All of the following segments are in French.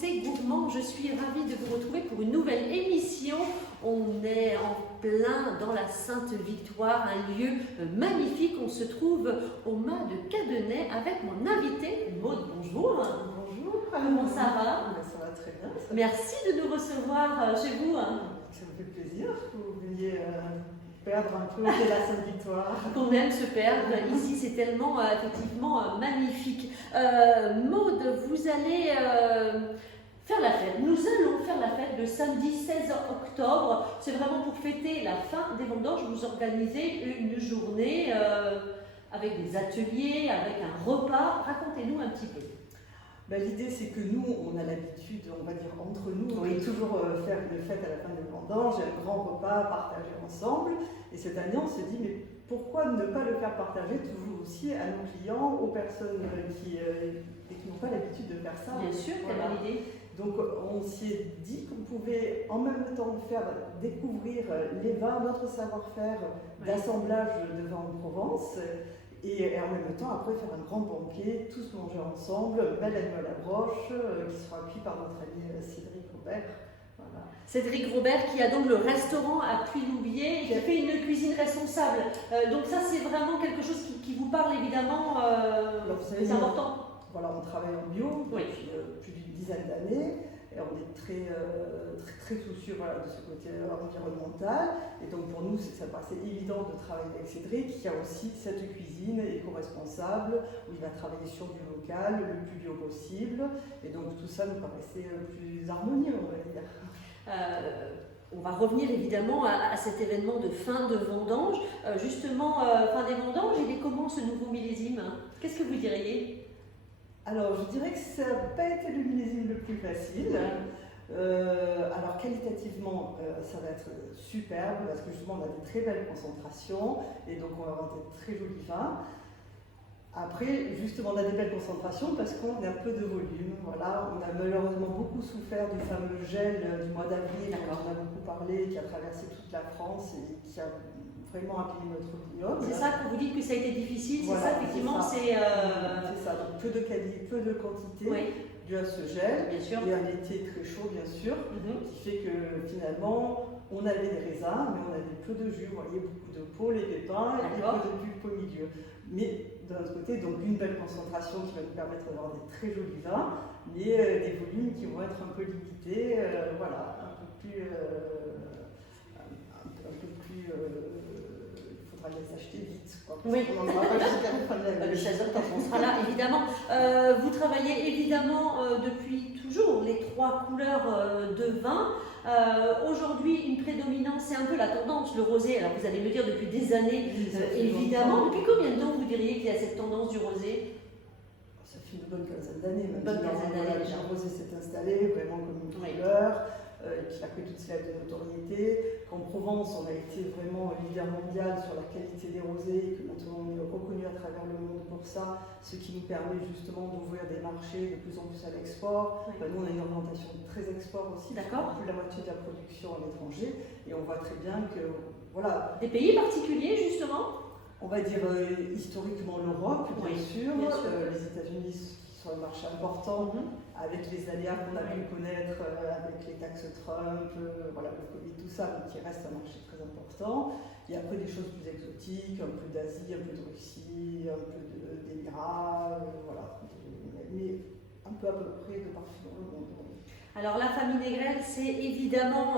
C'est Gourmand. Je suis ravie de vous retrouver pour une nouvelle émission. On est en plein dans la Sainte-Victoire, un lieu magnifique. On se trouve au Mas de Cadenet avec mon invité, Maud. Bonjour. Bonjour. Comment ça va? Ça va très bien. Merci de nous recevoir chez vous. Ça me fait plaisir que vous veniez perdre un peu de la Sainte-Victoire. Qu'on aime se perdre. Ici, c'est tellement effectivement magnifique. Maud, vous allez faire la fête. Nous allons faire la fête le samedi 16 octobre. C'est vraiment pour fêter la fin des vendanges. Vous organisez une journée avec des ateliers, avec un repas. Racontez-nous un petit peu. L'idée, c'est que nous, on a l'habitude, on va dire entre nous, Oui. de toujours faire une fête à la fin des vendanges, un grand repas partagé ensemble. Et cette année, on s'est dit, mais pourquoi ne pas le faire partager toujours aussi à nos clients, aux personnes qui n'ont pas l'habitude de faire ça. Bien sûr, quelle Voilà. bonne idée. Donc on s'y est dit qu'on pouvait en même temps faire découvrir les vins, notre savoir-faire d'assemblage de vins en Provence et en même temps après faire un grand banquet, tous manger ensemble, bel agneau à la broche qui sera cuit par notre ami Cédric Robert. Voilà. Cédric Robert qui a donc le restaurant à Puy-Loubier et qui fait une cuisine responsable. Donc ça, c'est vraiment quelque chose qui vous parle évidemment. Alors, vous savez, c'est important. Voilà, on travaille en bio Oui. depuis plus d'une dizaine d'années et on est très soucieux de ce côté environnemental. Et donc pour nous, ça paraissait évident de travailler avec Cédric qui a aussi cette cuisine éco-responsable où il va travailler sur du local, le plus bio possible. Et donc tout ça nous paraissait plus harmonieux, on va dire. On va revenir évidemment à cet événement de fin de vendange. Justement, fin des vendanges, il est comment ce nouveau millésime? Qu'est-ce que vous diriez? Alors, je dirais que ça n'a pas été le millésime le plus facile. Alors, qualitativement, ça va être superbe parce que justement, on a des très belles concentrations et donc on va avoir des très jolis vins. Après, justement, on a des belles concentrations parce qu'on a peu de volume. Voilà, on a malheureusement beaucoup souffert du fameux gel du mois d'avril dont on a beaucoup parlé, qui a traversé toute la France et qui a vraiment abîmé notre vignoble. C'est ça que vous dites que ça a été difficile, Voilà, c'est ça effectivement, c'est ça, donc peu de qualité, peu de quantité dû à ce gel. Bien sûr. Et un été très chaud, bien sûr, qui fait que finalement, on avait des raisins, mais on avait peu de jus. Vous voyez, beaucoup de peau, les pépins, et peu de pulpe au milieu. Mais d'un autre côté, donc une belle concentration qui va nous permettre d'avoir des très jolis vins, mais des volumes qui vont être un peu limités, voilà, un peu plus. Il faudra les acheter vite. Quoi, Oui. on n'en aura pas jusqu'à la fin de l'année. Le 16 octobre, on sera là, évidemment. Vous travaillez évidemment depuis toujours les trois couleurs de vin. Aujourd'hui, une prédominance, c'est un peu la tendance, le rosé. Alors vous allez me dire depuis des années, évidemment. Depuis combien de temps vous diriez qu'il y a cette tendance du rosé? Ça fait une bonne quinzaine d'années. Bonne quinzaine d'années déjà. Le rosé s'est installé vraiment comme une couleur. Qui a pris toute sa lettre de notoriété, qu'en Provence on a été vraiment leader mondial sur la qualité des rosés, que maintenant on est reconnu à travers le monde pour ça, ce qui nous permet justement d'ouvrir des marchés de plus en plus à l'export. Nous on a une orientation très export aussi, plus de la moitié de la production à l'étranger, et on voit très bien que voilà. Des pays particuliers justement? On va dire historiquement l'Europe, bien sûr. Les États-Unis qui sont un marché important, avec les aléas qu'on a pu connaître, avec les taxes Trump, voilà, le Covid, tout ça, donc qui reste un marché très important. Et après des choses plus exotiques, un peu d'Asie, un peu de Russie, un peu d'Émirats, voilà. Mais un peu à peu près de partout dans le monde. Alors la famille Négrel, c'est évidemment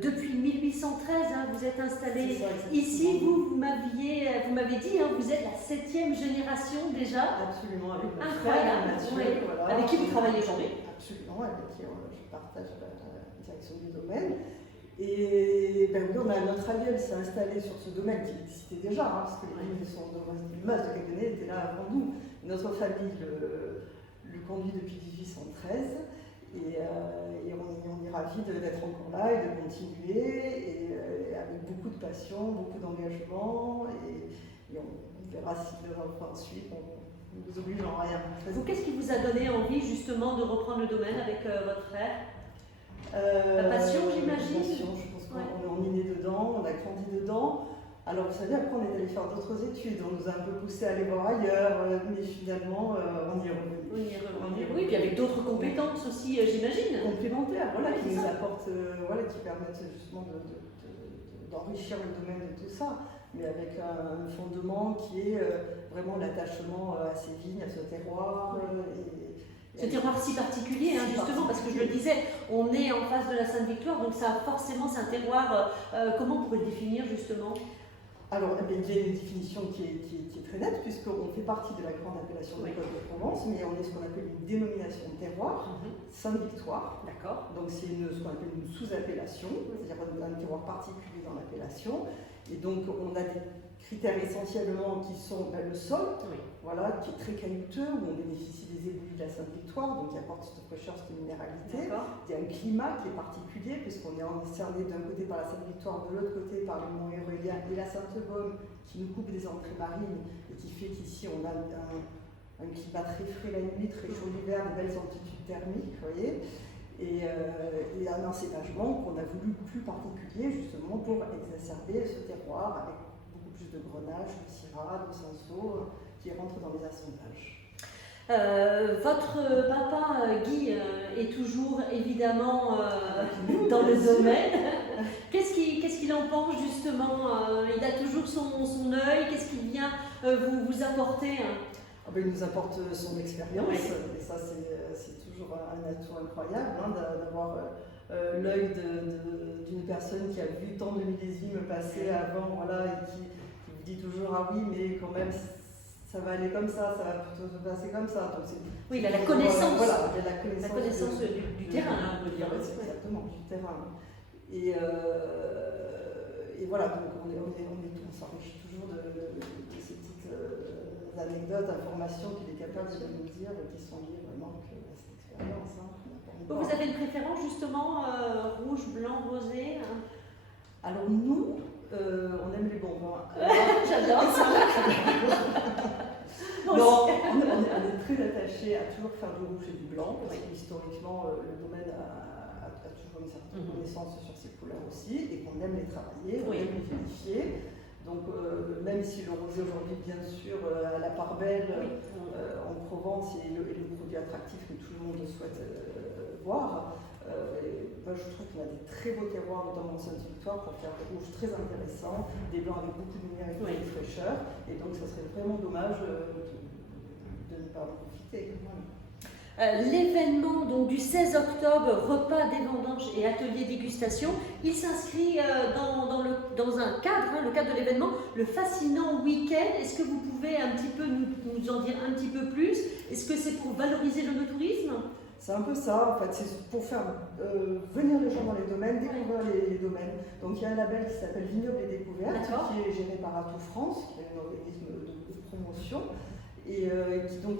depuis 1813, vous êtes installé ici. Vous m'avez dit, vous êtes la 7e génération déjà. Absolument, avec mon incroyable. frère Mathieu, voilà. Avec qui vous travaillez aujourd'hui? Absolument, avec qui je partage la direction du domaine. Et notre allié s'est installé sur ce domaine qui existait déjà, parce que les vignes du Mas de Cadenet étaient là avant nous. Notre famille le conduit depuis 1813. Et on est ravis d'être encore là et de continuer, et avec beaucoup de passion, beaucoup d'engagement, et on verra si le vin suit, on ne vous oblige en rien. Vous, qu'est-ce qui vous a donné envie justement de reprendre le domaine avec votre frère? La passion, j'imagine. La passion, je pense qu'on est né dedans, on a grandi dedans. Alors vous savez, après on est allé faire d'autres études, on nous a un peu poussé à aller voir ailleurs, mais finalement on y est revenu. Oui, puis avec d'autres compétences aussi, j'imagine. Complémentaires, voilà, Oui, qui c'est nous ça. apportent, voilà, qui permettent justement d'enrichir le domaine de tout ça, mais avec un fondement qui est vraiment l'attachement à ces vignes, à ce terroir. Ce terroir si particulier, hein, justement, parce que je le disais, on est en face de la Sainte-Victoire, donc ça forcément c'est un terroir, comment on pourrait le définir justement? Alors, il y a une définition qui est très nette, puisqu'on fait partie de la grande appellation de Côte de Provence, mais on est ce qu'on appelle une dénomination de terroir, Sainte-Victoire. D'accord. Donc, c'est ce qu'on appelle une sous-appellation, c'est-à-dire un terroir particulier dans l'appellation. Et donc, on a des critères essentiellement qui sont le sol, voilà, qui est très caillouteux, où on bénéficie des éboulis de la Sainte-Victoire, donc qui apporte cette fraîcheur, cette minéralité. Il y a un climat qui est particulier, puisqu'on est encerné d'un côté par la Sainte-Victoire, de l'autre côté par le mont Hérolien et la Sainte-Baume, qui nous coupe des entrées marines, et qui fait qu'ici on a un climat très frais la nuit, très chaud l'hiver, de belles amplitudes thermiques, vous voyez, et un encépagement qu'on a voulu plus particulier, justement, pour exacerber ce terroir, avec beaucoup plus de grenache, de syrah, de cinsault, qui rentrent dans les assemblages. Votre papa Guy est toujours évidemment dans le domaine. Qu'est-ce qu'il en pense justement? Il a toujours son œil. Qu'est-ce qu'il vient vous apporter? Il nous apporte son expérience, et ça c'est toujours un atout incroyable, hein, d'avoir l'œil d'une personne qui a vu tant de millésimes passer avant, voilà, et qui vous dit toujours ah oui, mais quand même ça va aller comme ça va plutôt se passer comme ça. Donc oui, il a la connaissance. Voilà, il a la connaissance du terrain, on peut dire. Exactement, du terrain. Et voilà, donc on s'enrichit toujours de ces petites anecdotes, informations qu'il est capable de nous dire, qui sont liées vraiment à cette expérience. Hein. Vous avez une préférence justement, rouge, blanc, rosé? Alors nous, on aime les bons vins. J'adore ça. Non, on est très attaché à toujours faire du rouge et du blanc, parce que historiquement, le domaine a toujours une certaine connaissance sur ces couleurs aussi, et qu'on aime les travailler, on aime les vérifier. Donc, même si le rosé aujourd'hui, bien sûr, a la part belle en Provence et le produit attractif que tout le monde souhaite voir, je trouve qu'on a des très beaux terroirs, notamment en Sainte-Victoire, pour faire des rouges très intéressants, des blancs avec beaucoup de minéralité et de fraîcheur. Et donc, ça serait vraiment dommage de ne pas en profiter. L'événement donc, du 16 octobre, repas des vendanges et atelier dégustation, il s'inscrit dans un cadre, le cadre de l'événement, le fascinant week-end. Est-ce que vous pouvez un petit peu nous en dire un petit peu plus? Est-ce que c'est pour valoriser le tourisme? C'est un peu ça, en fait, c'est pour faire venir les gens dans les domaines, découvrir les domaines. Donc il y a un label qui s'appelle Vignobles et Découvertes, qui est géré par Atout France, qui est un organisme de promotion, et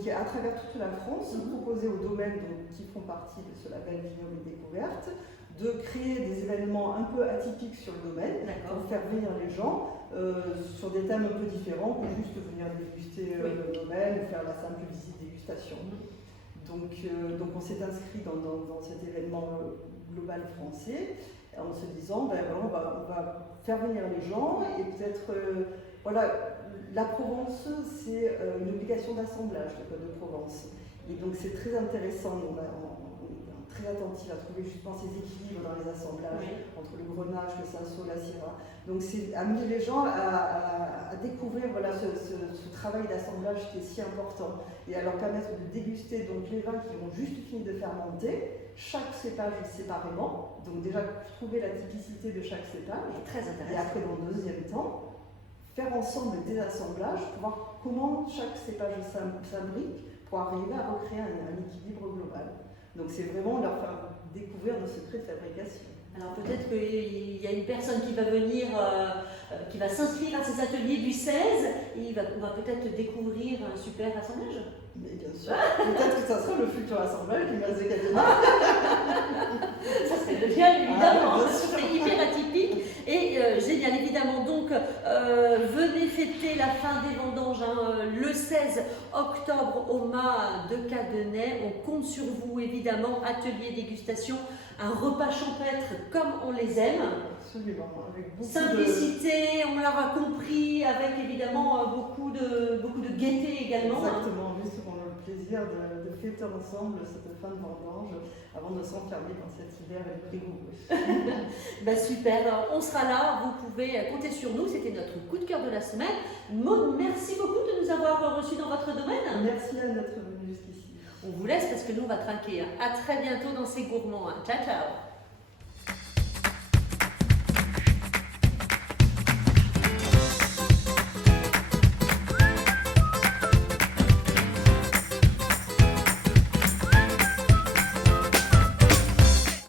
qui est à travers toute la France, proposé aux domaines qui font partie de ce label Vignobles et Découvertes, de créer des événements un peu atypiques sur le domaine, pour faire venir les gens sur des thèmes un peu différents, que juste venir déguster le domaine ou faire la simple visite dégustation. Donc on s'est inscrit dans cet événement global français en se disant on va faire venir les gens et peut-être la Provence c'est une obligation d'assemblage, le Code de Provence, et donc c'est très intéressant. On est très attentif à trouver justement ces équilibres dans les assemblages entre le grenache, le cinsault, la syrah. Donc c'est amener les gens à découvrir ce travail d'assemblage qui est si important et à leur permettre de déguster donc les vins qui ont juste fini de fermenter, chaque cépage séparément, donc déjà trouver la typicité de chaque cépage, très intéressant. Et après dans le deuxième temps, faire ensemble des assemblages pour voir comment chaque cépage s'imbrique pour arriver à recréer un équilibre global. Donc c'est vraiment leur faire découvrir nos secrets de fabrication. Alors peut-être qu'il y a une personne qui va venir, qui va s'inscrire à ces ateliers du 16 et on va peut-être découvrir un super assemblage. Mais bien sûr, peut-être que ça sera le futur assemblage du Mas de Catena. Ça serait bien évidemment, c'est hyper atypique et génial évidemment. Donc Donc, venez fêter la fin des vendanges le 16 octobre au mât de Cadenet. On compte sur vous, évidemment. Atelier dégustation, un repas champêtre comme on les aime. Absolument. Avec beaucoup Simplicité, on l'aura compris, avec évidemment beaucoup de gaieté également. Exactement, juste pour le plaisir de fêter ensemble cette fin de vendange avant de s'enfermer dans cet hiver rigoureux. Ben super, alors, on sera là, vous pouvez compter sur nous, c'était notre coup de cœur de la semaine. Maud, merci beaucoup de nous avoir reçus dans votre domaine. Merci à d'être venu jusqu'ici. On vous laisse parce que nous on va trinquer. À très bientôt dans ces gourmands. Ciao ciao.